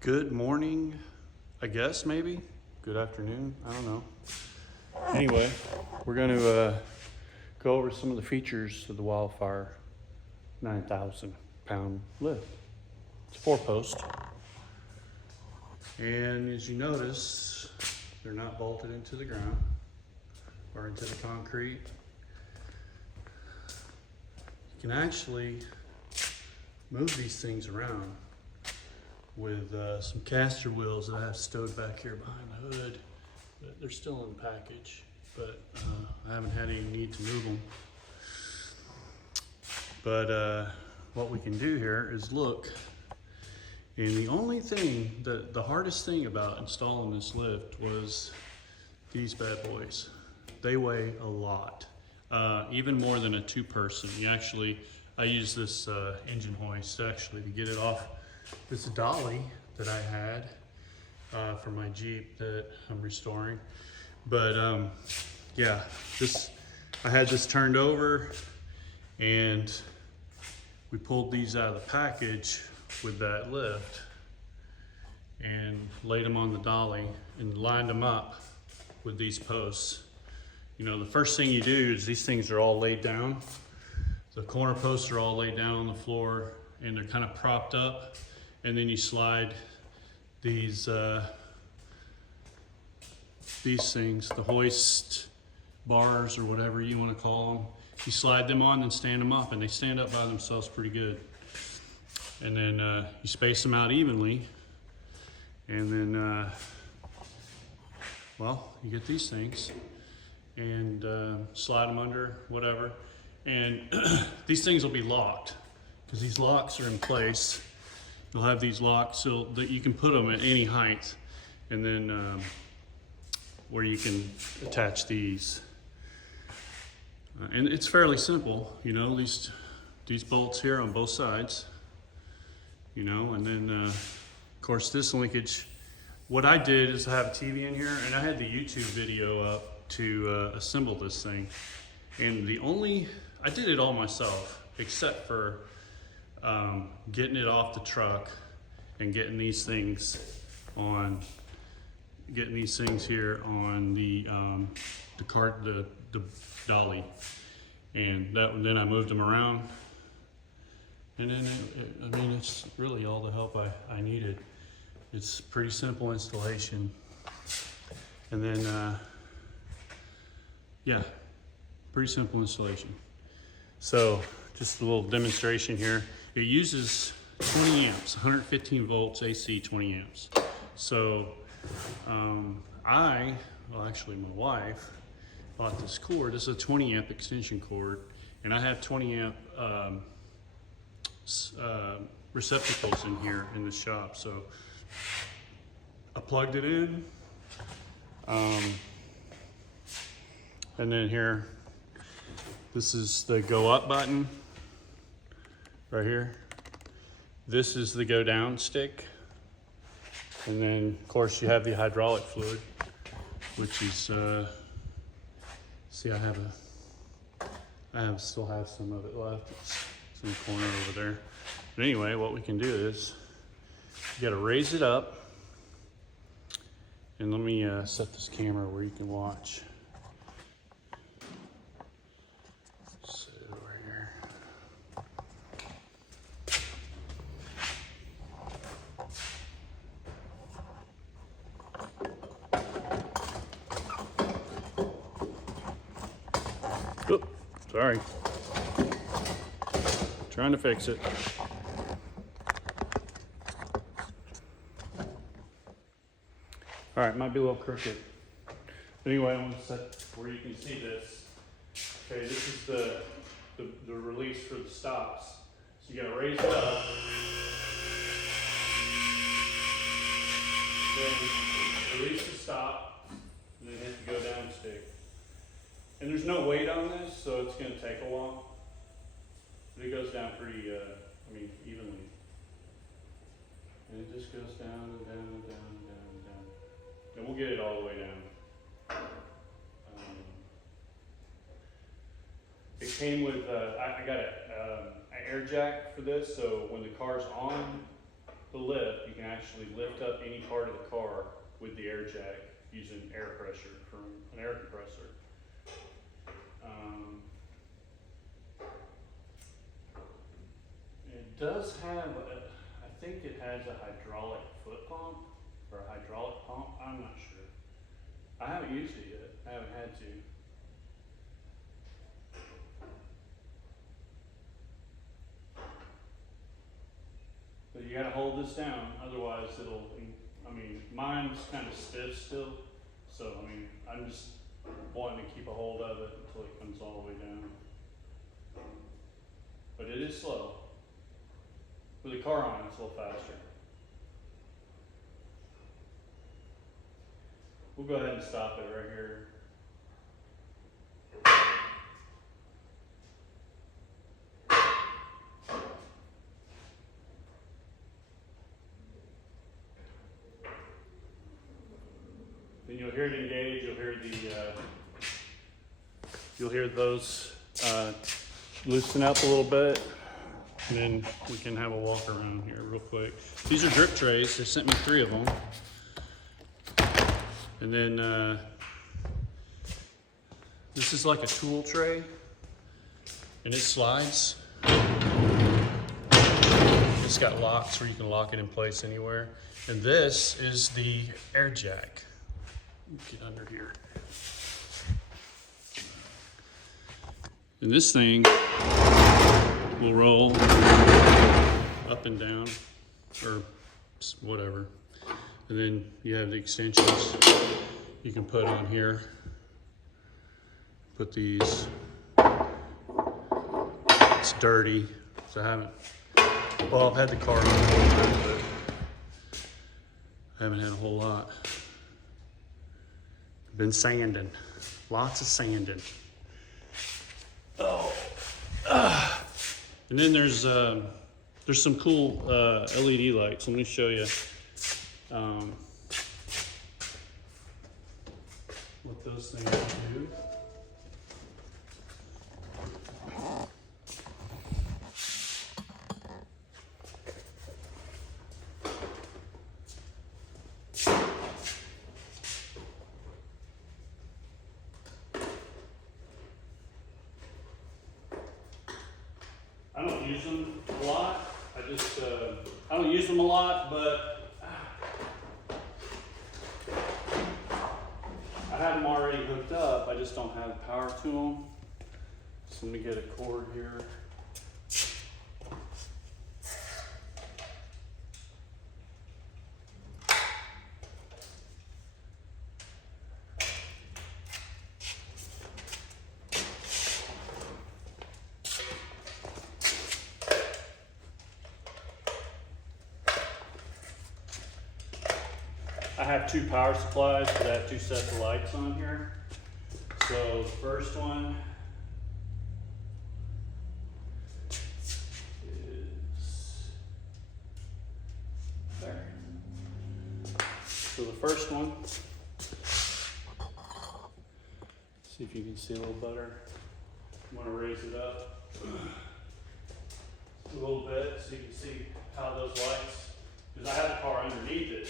Good morning, I guess, maybe. Good afternoon, I don't know. Anyway, we're going to go over some of the features of the Wildfire 9,000 pound lift. It's a 4-post. And as you notice, they're not bolted into the ground or into the concrete. You can actually move these things around with some caster wheels that I have stowed back here behind the hood. But they're still in the package, but I haven't had any need to move them. But what we can do here is look, and the only thing, the hardest thing about installing this lift was these bad boys. They weigh a lot, even more than a 2-person. I use this engine hoist actually to get it off this dolly that I had for my Jeep that I'm restoring. But yeah, I had this turned over and we pulled these out of the package with that lift and laid them on the dolly and lined them up with these posts. You know, the first thing you do is these things are all laid down. The corner posts are all laid down on the floor and they're kind of propped up. And then you slide these things, the hoist bars or whatever you want to call them. You slide them on and stand them up, and they stand up by themselves pretty good. And then you space them out evenly, and then, well, you get these things and slide them under, whatever. And these things will be locked because these locks are in place. You'll have these locks so that you can put them at any height, and then where you can attach these. And it's fairly simple, you know, these bolts here on both sides, you know, and then of course this linkage. What I did is I have a TV in here, and I had the YouTube video up to assemble this thing. And I did it all myself, except for getting it off the truck and getting these things here on the dolly, and then I moved them around, and then it's really all the help I needed. It's pretty simple installation, and then yeah, pretty simple installation. So just a little demonstration here. It uses 20 amps, 115 volts AC, 20 amps. So actually my wife bought this cord. This is a 20 amp extension cord, and I have 20 amp receptacles in here in the shop. So I plugged it in, and then here, this is the go up button right here. This is the go down stick. And then of course you have the hydraulic fluid, which is, see, still have some of it left. It's in the corner over there. But anyway, what we can do is, you gotta raise it up. And let me set this camera where you can watch. Oh, sorry. Trying to fix it. All right, might be a little crooked. But anyway, I want to set where you can see this. Okay, this is the release for the stops. So you gotta raise it up. Then release the stop, and then hit the go down stick. And there's no weight on this, so it's going to take a while. But it goes down pretty, evenly. And it just goes down and down and down and down and down. And we'll get it all the way down. It came with, I got an air jack for this, so when the car's on, the lift, you can actually lift up any part of the car with the air jack using air pressure from an air compressor. It does have, I think it has a hydraulic foot pump or a hydraulic pump. I'm not sure. I haven't used it yet. I haven't had to. But you gotta hold this down, otherwise it'll, I mean, mine's kind of stiff still. So, I mean, I'm just wanting to keep a hold of it until it comes all the way down. But it is slow. With the car on, it's a little faster. We'll go ahead and stop it right here. Then you'll hear it engage, you'll hear those loosen up a little bit, and then we can have a walk around here real quick. These are drip trays, they sent me 3 of them. And then this is like a tool tray, and it slides. It's got locks where you can lock it in place anywhere. And this is the air jack. Get under here. And this thing will roll up and down, or whatever. And then you have the extensions you can put on here. Put these. It's dirty, so I haven't. Well, I've had the car on a little bit, but I haven't had a whole lot. Been sanding, lots of sanding. Oh, and then there's some cool LED lights. Let me show you what those things do. I don't use them a lot. I don't use them a lot, but I have them already hooked up. I just don't have power to them. So let me get a cord here. I have 2 power supplies, but I have 2 sets of lights on here. So the first one is there. So the first one, see if you can see a little better. I'm gonna raise it up a little bit so you can see how those lights, because I have the car underneath it.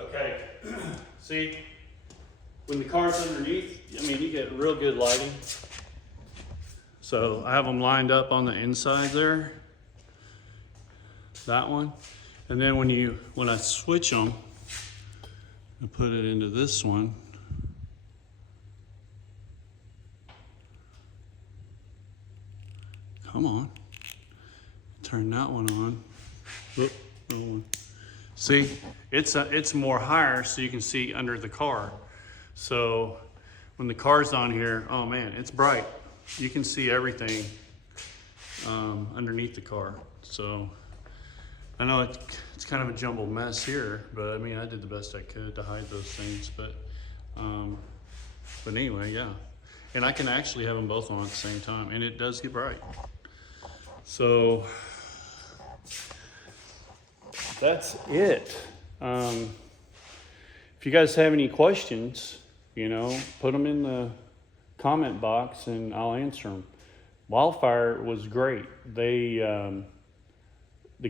Okay, see, when the car's underneath, I mean, you get real good lighting. So I have them lined up on the inside there, that one. And then when I switch them, I put it into this one. Come on, turn that one on. Whoop, no one. See, it's more higher so you can see under the car. So when the car's on here, oh man, it's bright. You can see everything underneath the car. So I know it's kind of a jumbled mess here, but I mean, I did the best I could to hide those things. But anyway, yeah. And I can actually have them both on at the same time, and it does get bright. So that's it. If you guys have any questions, you know, put them in the comment box and I'll answer them. Wildfire was great. The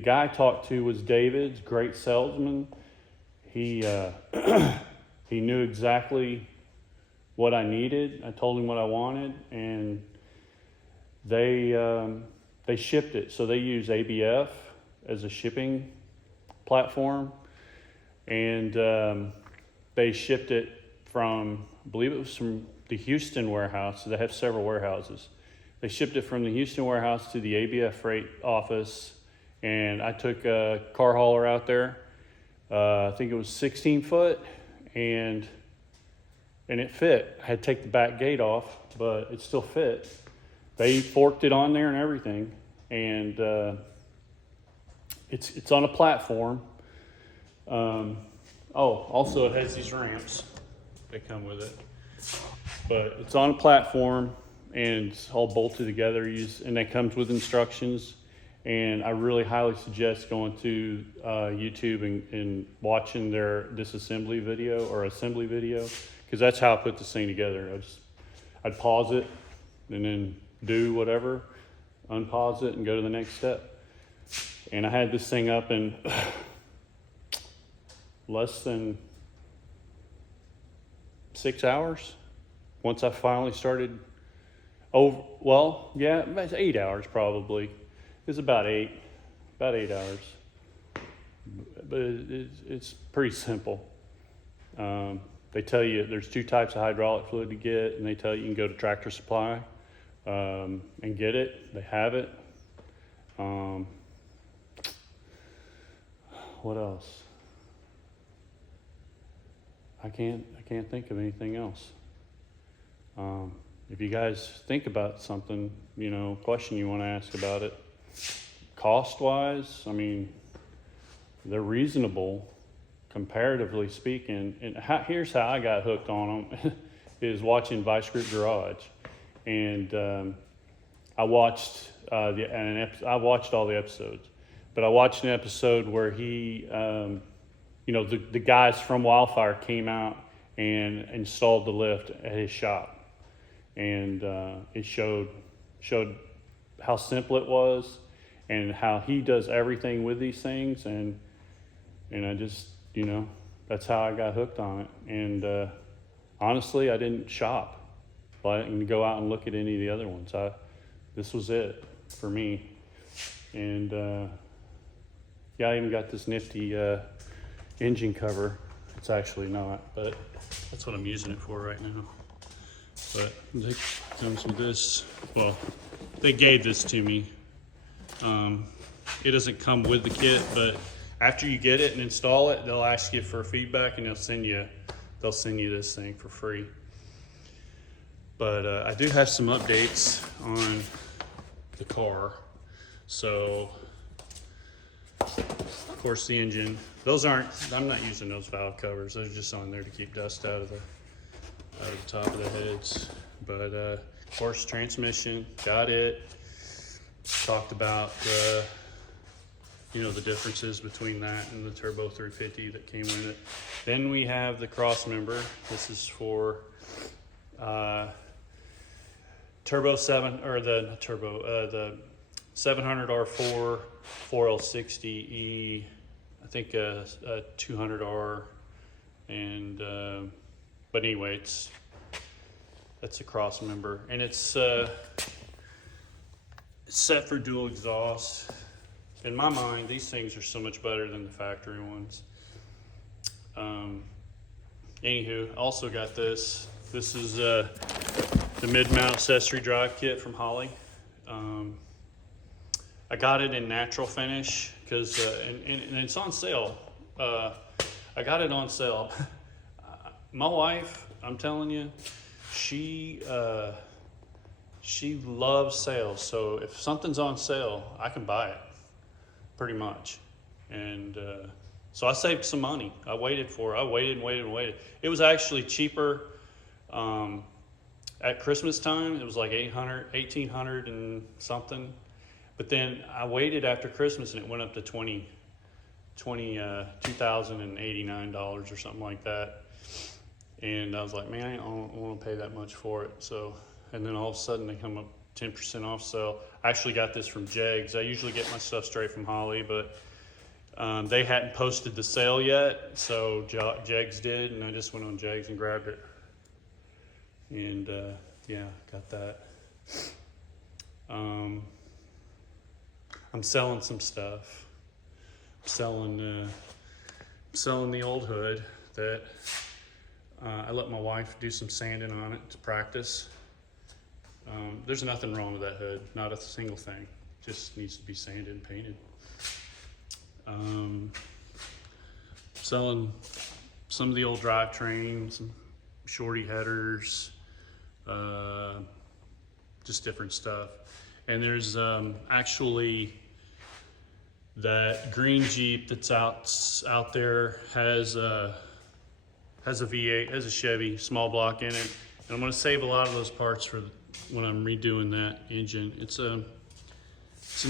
guy I talked to was David, great salesman. He he knew exactly what I needed. I told him what I wanted, and they shipped it. So they use ABF as a shipping platform, and they shipped it from, I believe it was from the Houston warehouse. So they have several warehouses. They shipped it from the Houston warehouse to the ABF freight office, and I took a car hauler out there. I think it was 16 foot, and it fit. I had to take the back gate off, but it still fit. They forked it on there and everything, and it's on a platform. Also it has these ramps that come with it, but it's on a platform and it's all bolted together. And that comes with instructions. And I really highly suggest going to YouTube and watching their disassembly video or assembly video, because that's how I put this thing together. I'd pause it and then do whatever, unpause it and go to the next step. And I had this thing up in less than 6 hours. Once I finally started, it's 8 hours probably. It was about 8 hours. But it's pretty simple. They tell you there's 2 types of hydraulic fluid to get, and they tell you can go to Tractor Supply and get it. They have it. What else? I can't think of anything else. If you guys think about something, question you want to ask about it, cost-wise, I mean, they're reasonable, comparatively speaking. And here's how I got hooked on them, is watching Vice Grip Garage. And I watched I watched all the episodes, but I watched an episode where he, the guys from Wildfire came out and installed the lift at his shop. And it showed how simple it was and how he does everything with these things. And I just, that's how I got hooked on it. And honestly, I didn't shop. I didn't go out and look at any of the other ones. This was it for me. And I even got this nifty engine cover. It's actually not, but that's what I'm using it for right now. But it comes with this. Well, they gave this to me. It doesn't come with the kit, but after you get it and install it, they'll ask you for feedback, and they'll send you this thing for free. But I do have some updates on the car. So, of course, the engine. I'm not using those valve covers. Those are just on there to keep dust out of the top of the heads. But of course, transmission, got it. Talked about the differences between that and the Turbo 350 that came with it. Then we have the cross member. This is for Turbo 7, or the 700R4 4L60E, I think a 200R, and but anyway, That's a cross member, and it's set for dual exhaust. In my mind, these things are so much better than the factory ones. Anywho, also got this. This is the mid-mount accessory drive kit from Holley. I got it in natural finish because, and it's on sale. I got it on sale. My wife, I'm telling you, she loves sales. So if something's on sale, I can buy it, pretty much. And so I saved some money. I waited for it. I waited and waited and waited. It was actually cheaper at Christmas time. It was like $1,800 and something. But then I waited after Christmas and it went up to $2,089 or something like that. And I was like, man, I don't want to pay that much for it. So, and then all of a sudden they come up 10% off. So I actually got this from Jegs. I usually get my stuff straight from Holley, but they hadn't posted the sale yet. So Jegs did, and I just went on Jegs and grabbed it. And yeah, got that. I'm selling some stuff. I'm selling the old hood that I let my wife do some sanding on it to practice. There's nothing wrong with that hood, not a single thing. Just needs to be sanded and painted. Selling some of the old drivetrains, some shorty headers, just different stuff. And there's actually that green Jeep that's out there has a V8, has a Chevy small block in it, and I'm going to save a lot of those parts for when I'm redoing that engine. It's an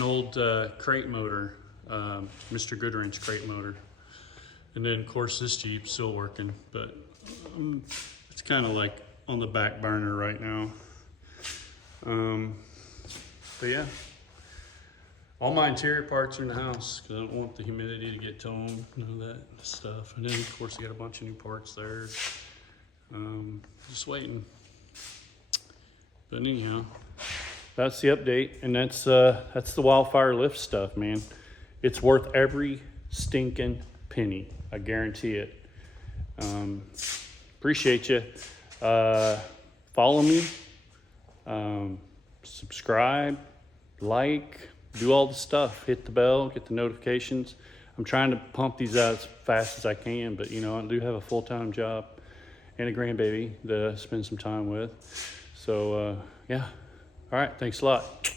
old crate motor, Mr. Goodwrench crate motor, and then of course this Jeep's still working, but it's kind of like on the back burner right now. But yeah, all my interior parts are in the house because I don't want the humidity to get to them, none of that stuff. And then of course I got a bunch of new parts there. Just waiting. But anyhow, that's the update, and that's the Wildfire Lift stuff, man. It's worth every stinking penny. I guarantee it. Appreciate you. Follow me. Subscribe, like, do all the stuff, hit the bell, get the notifications. I'm trying to pump these out as fast as I can, but you know, I do have a full-time job and a grandbaby that I spend some time with. So yeah, all right, thanks a lot.